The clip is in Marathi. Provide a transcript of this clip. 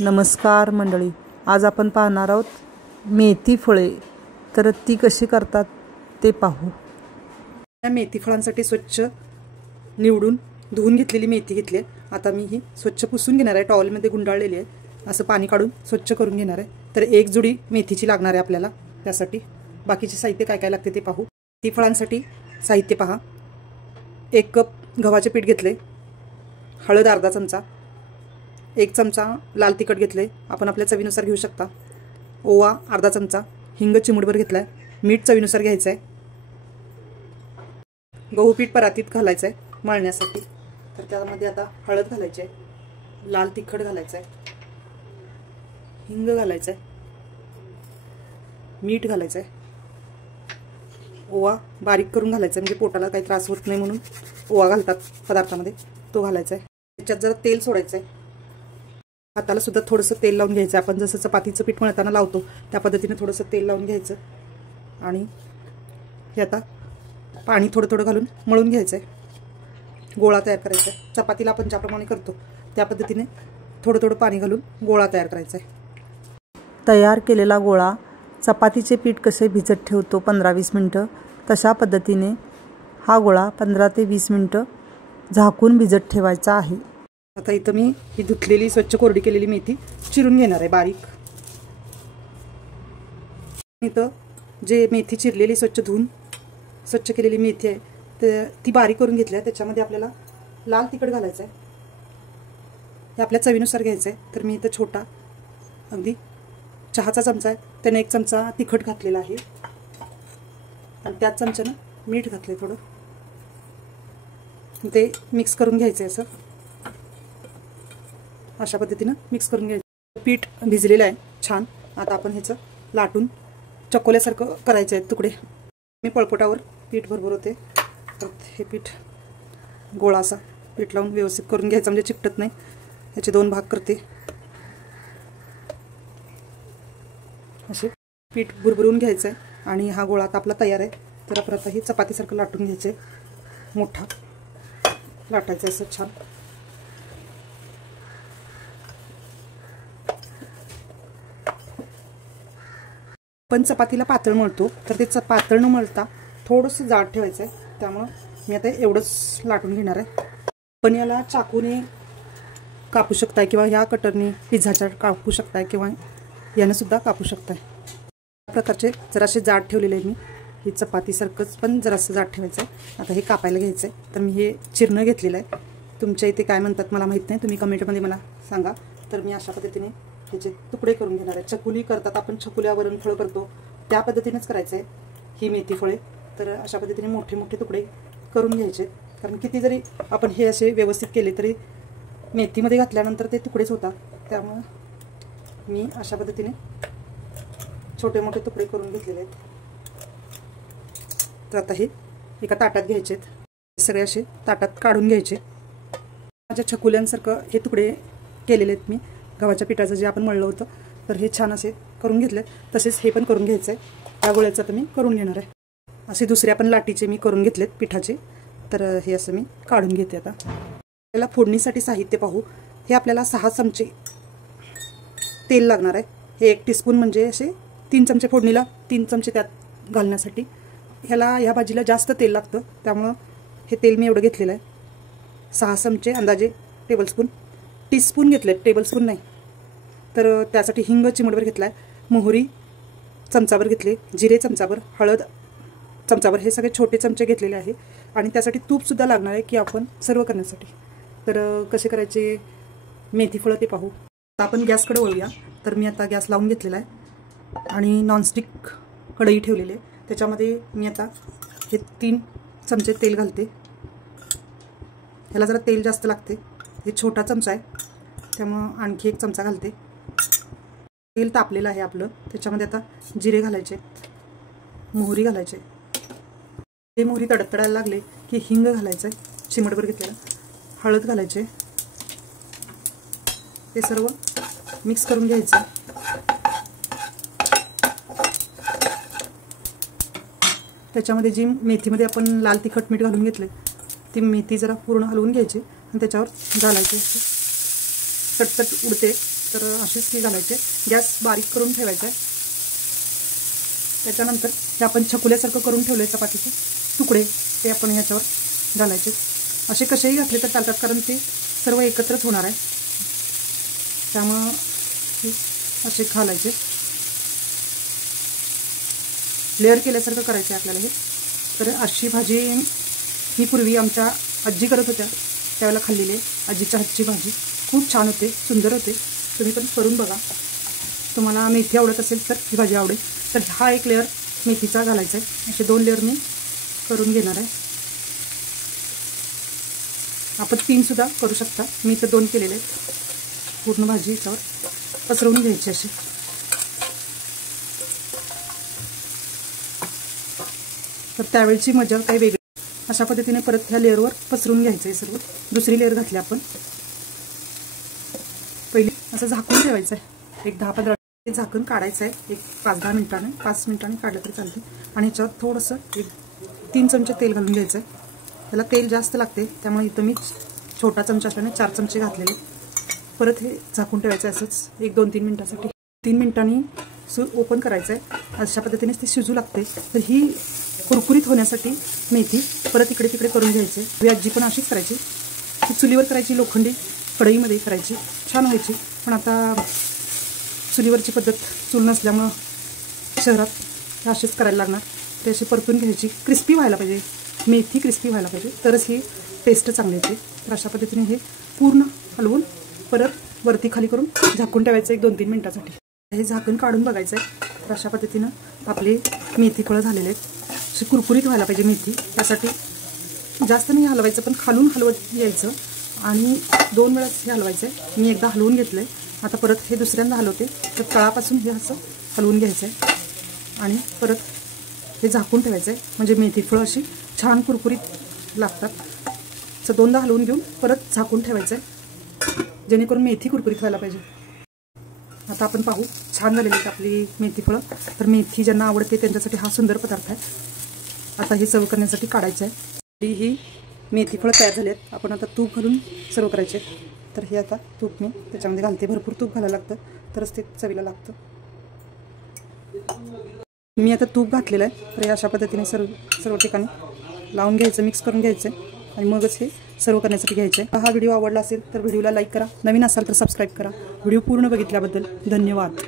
नमस्कार मंडळी, आज आपण पाहणार आहोत मेथी फळे. तर ती कशी करतात ते पाहू. या मेथी फळांसाठी स्वच्छ निवडून धुवून घेतलेली मेथी घेतली आहे. आता मी ही स्वच्छ पुसून घेणार आहे. टॉवेलमध्ये गुंडाळलेली आहे. असं पाणी काढून स्वच्छ करून घेणार आहे. तर एक जुडी मेथीची लागणार आहे आपल्याला. त्यासाठी बाकीचे साहित्य काय काय लागते ते पाहू. मेथी फळांसाठी साहित्य पहा. 1 कप गव्हाचे पीठ घेतले, हळद अर्धा चमचा, 1 चमचा लाल तिखट घेतले, आपण आपल्या चवीनुसार घेऊ शकता, ओवा अर्धा चमचा, हिंग चिमूटभर घेतलाय, मीठ चवीनुसार घ्यायचं आहे, गहू पीठ परातीत घालायचं आहे मळण्यासाठी. तर त्यामध्ये आता हळद घालायची आहे, लाल तिखट घालायचं आहे, हिंग घालायचं आहे, मीठ घालायचं आहे, ओवा बारीक करून घालायचा आहे, म्हणजे पोटाला काही त्रास होत नाही म्हणून ओवा घालतात पदार्थामध्ये, तो घालायचा आहे. त्याच्यात जरा तेल सोडायचं आहे. हाताला सुद्धा थोडंसं तेल लावून घ्यायचं. आपण जसं चपातीचं पीठ मळताना लावतो त्या पद्धतीने थोडंसं तेल लावून घ्यायचं आणि हे आता पाणी थोडं थोडं घालून मळून घ्यायचं आहे. गोळा तयार करायचा आहे. चपातीला आपण ज्याप्रमाणे करतो त्या पद्धतीने थोडं थोडं पाणी घालून गोळा तयार करायचा आहे. तयार केलेला गोळा चपातीचे पीठ कसे भिजत ठेवतो 15-20 मिनटं, तशा पद्धतीने हा गोळा 15 ते 20 मिनटं झाकून भिजत ठेवायचा आहे. आता इथं मी ही धुतलेली स्वच्छ कोरडी केलेली मेथी चिरून घेणार आहे बारीक. इथं जे मेथी चिरलेली स्वच्छ धुवून स्वच्छ केलेली मेथी आहे तर ती बारीक करून घेतली आहे. त्याच्यामध्ये आपल्याला लाल तिखट घालायचं आहे. हे आपल्या चवीनुसार घ्यायचं आहे. तर मी इथं छोटा अगदी चहाचा चमचा आहे, त्याने 1 चमचा तिखट घातलेला आहे आणि त्याच चमच्यानं मीठ घातलं थोडं. ते मिक्स करून घ्यायचं आहे. असं अशा पद्धतीनं मिक्स करून घ्यायचं. पीठ भिजलेलं आहे छान. आता आपण ह्याचं लाटून चकोल्यासारखं करायचं आहे तुकडे. मी पळपोटावर पीठ भरभर होते. तर हे पीठ गोळा असा पीठ लावून व्यवस्थित करून घ्यायचं, म्हणजे चिकटत नाही. ह्याचे 2 भाग करते. असे पीठ भुरभरून घ्यायचं आहे आणि हा गोळा आता आपला तयार आहे. तर आपण आता हे चपातीसारखं लाटून घ्यायचं आहे. मोठा लाटायचं असं छान. पण चपातीला पातळ मळतो तर ते पातळ न मळता थोडंसं जाड ठेवायचं आहे. त्यामुळं मी आता एवढंच लाटून घेणार आहे. पण याला चाकूने कापू शकताय किंवा ह्या कटरने पिझ्झाच्या कापू शकताय किंवा यानं सुद्धा कापू शकताय. या प्रकारचे जरासे जाड ठेवलेले आहे मी. ही चपातीसारखंच पण जरासं जाड ठेवायचं आहे. आता हे कापायला घ्यायचं आहे. तर मी हे चिरणं घेतलेलं आहे. तुमच्या इथे काय म्हणतात मला माहीत नाही, तुम्ही कमेंटमध्ये मला सांगा. तर मी अशा पद्धतीने ह्याचे तुकडे करून घेणार आहे. चकुली करतात आपण, चकुल्यावरून फळ करतो त्या पद्धतीनेच करायचं आहे ही मेथी फळे. तर अशा पद्धतीने मोठे मोठे तुकडे करून घ्यायचे. कारण किती जरी आपण हे असे व्यवस्थित केले तरी मेथीमध्ये घातल्यानंतर ते तुकडेच होतात. त्यामुळं मी अशा पद्धतीने छोटे मोठे तुकडे करून घेतलेले आहेत. तर आता हे एका ताटात घ्यायचे आहेत. सगळे असे ताटात काढून घ्यायचे. माझ्या चकुल्यांसारखं हे तुकडे केलेले आहेत मी गव्हाच्या पिठाचं जे आपण मळलं होतं. तर हे छान असे करून घेतले. तसेच हे पण करून घ्यायचं आहे. त्या गोळ्याचं तर मी करून घेणार आहे. असे दुसऱ्या पण लाटीचे मी करून घेतलेत पिठाचे. तर हे असं मी काढून घेते. आता आपल्याला फोडणीसाठी साहित्य पाहू. हे आपल्याला 6 चमचे तेल लागणार आहे. हे 1 टीस्पून म्हणजे असे 3 चमचे फोडणीला, 3 चमचे त्यात घालण्यासाठी. ह्या भाजीला जास्त तेल लागतं त्यामुळं हे तेल मी एवढं घेतलेलं आहे. 6 चमचे अंदाजे टेबलस्पून, टीस्पून घेतले, टेबलस्पून नाही. तर त्यासाठी हिंग चिमटभर घेतला आहे, मोहरी चमचाभर घेतले, जिरे चमचाभर, हळद चमचाभर, हे सगळे छोटे चमचे घेतलेले आहे. आणि त्यासाठी तूपसुद्धा लागणार आहे की आपण सर्व करण्यासाठी. तर कसे करायचे मेथी फळं ते पाहू. आता आपण गॅसकडे वळूया. तर मी आता गॅस लावून घेतलेला आहे आणि नॉनस्टिक कढई ठेवलेली आहे. त्याच्यामध्ये मी आता हे 3 चमचे तेल घालते. ह्याला जरा तेल जास्त लागते. हे छोटा चमचा आहे त्यामुळं आणखी 1 चमचा घालते. तेल तापलेलं आहे आपलं. त्याच्यामध्ये आता जिरे घालायचे, मोहरी घालायचे. हे मोहरी तडतडायला लागले की हिंग घालायचं आहे चिमटभर घेतलेलं, हळद घालायचे. ते सर्व मिक्स करून घ्यायचं. त्याच्यामध्ये जी मेथीमध्ये आपण लाल तिखट मीठ घालून घेतले ती मेथी जरा पूर्ण हलवून घ्यायची आणि त्याच्यावर घालायची. चटचट उडते तर असेच हे घालायचे. गॅस बारीक करून ठेवायचा आहे. त्याच्यानंतर हे आपण छकुल्यासारखं करून ठेवलं आहे चपातीचे तुकडे, ते आपण ह्याच्यावर घालायचे. असे कसेही घातले तर चालतात, कारण ते सर्व एकत्रच होणार आहे. त्यामुळं असे घालायचे. लेअर केल्यासारखं करायचं आहे आपल्याला हे. तर अशी भाजी मी पूर्वी आमच्या आजी करत होत्या, त्यावेळेला खाल्लेली आहे. आजीच्या हातची भाजी खूप छान होते, सुंदर होते. तुम्ही पण करून बघा. तुम्हाला मेथी आवडत असेल तर ही भाजी आवडेल. तर हा एक लेअर मेथीचा घालायचा आहे. असे 2 लेअर मी करून घेणार आहे. आपण 3 सुद्धा करू शकता. मी तर 2 केलेले आहेत. पूर्ण भाजी याच्यावर पसरवून घ्यायची अशी. तर त्यावेळची मजा काही वेगळी. अशा पद्धतीने परत ह्या लेअरवर पसरून घ्यायचं आहे सर्व. दुसरी लेअर घातली आपण. पहिली असं झाकून ठेवायचं आहे. एक 10-15 झाकण काढायचं आहे. एक 5-10 मिनिटाने, 5 मिनिटांनी काढलं तरी चालते. आणि ह्याच्यावर थोडंसं एक 3 चमचे तेल घालून घ्यायचं आहे. त्याला तेल जास्त लागते, त्यामुळे इथं मी छोटा चमचा असल्याने 4 चमचे घातलेले. परत हे झाकून ठेवायचं आहे असंच एक 2-3 मिनिटासाठी. 3 मिनिटांनी ओपन करायचं आहे. अशा पद्धतीनेच ते शिजू लागते. तर ही कुरकुरीत होण्यासाठी मेथी परत इकडे तिकडे करून घ्यायचे. ही आजी पण अशीच करायची. ती चुलीवर करायची, लोखंडी कढईमध्ये करायची, छान व्हायची. पण आता चुलीवरची पद्धत चूल नसल्यामुळं शहरात असेच करायला लागणार. ते अशी परतून घ्यायची. क्रिस्पी व्हायला पाहिजे, मेथी क्रिस्पी व्हायला पाहिजे, तरच ही टेस्ट चांगली येते. तर अशा पद्धतीने हे पूर्ण हलवून परत वरती खाली करून झाकून ठेवायचं एक 2-3 मिनिटासाठी. हे झाकण काढून बघायचं आहे. तर अशा पद्धतीनं आपले मेथी फळं झालेले आहेत. अशी कुरकुरीत व्हायला पाहिजे मेथी. त्यासाठी जास्त नाही हलवायचं, पण खालून हलवत यायचं आणि 2 वेळा हे हलवायचं आहे. मी एकदा हलवून घेतलं आहे. आता परत हे दुसऱ्यांदा हलवते. तर तळापासून हे असं हलवून घ्यायचं आहे आणि परत हे झाकून ठेवायचं आहे. म्हणजे मेथी फळं अशी छान कुरकुरीत लागतात. तर 2दा हलवून घेऊन परत झाकून ठेवायचं आहे, जेणेकरून मेथी कुरकुरीत व्हायला पाहिजे. आता आपण पाहू, छान झालेली आहेत आपली मेथी फळं. तर मेथी ज्यांना आवडते त्यांच्यासाठी हा सुंदर पदार्थ आहे. आता हे सर्व करण्यासाठी काढायचं आहे. ही मेथी फळं तयार झाली आहेत. आपण आता तूप घालून सर्व करायचे. तर हे आता तूप मी त्याच्यामध्ये घालते. भरपूर तूप घालायला लागतं, तरच ते चवीला लागतं. मी आता तूप घातलेलं आहे. तर हे अशा पद्धतीने सर्व ठिकाणी लावून घ्यायचं, मिक्स करून घ्यायचं आणि मगच हे सर्व करण्यासाठी घ्यायचं आहे. हा व्हिडिओ आवडला असेल तर व्हिडिओला लाईक करा. नवीन असाल तर सबस्क्राईब करा. व्हिडिओ पूर्ण बघितल्याबद्दल धन्यवाद.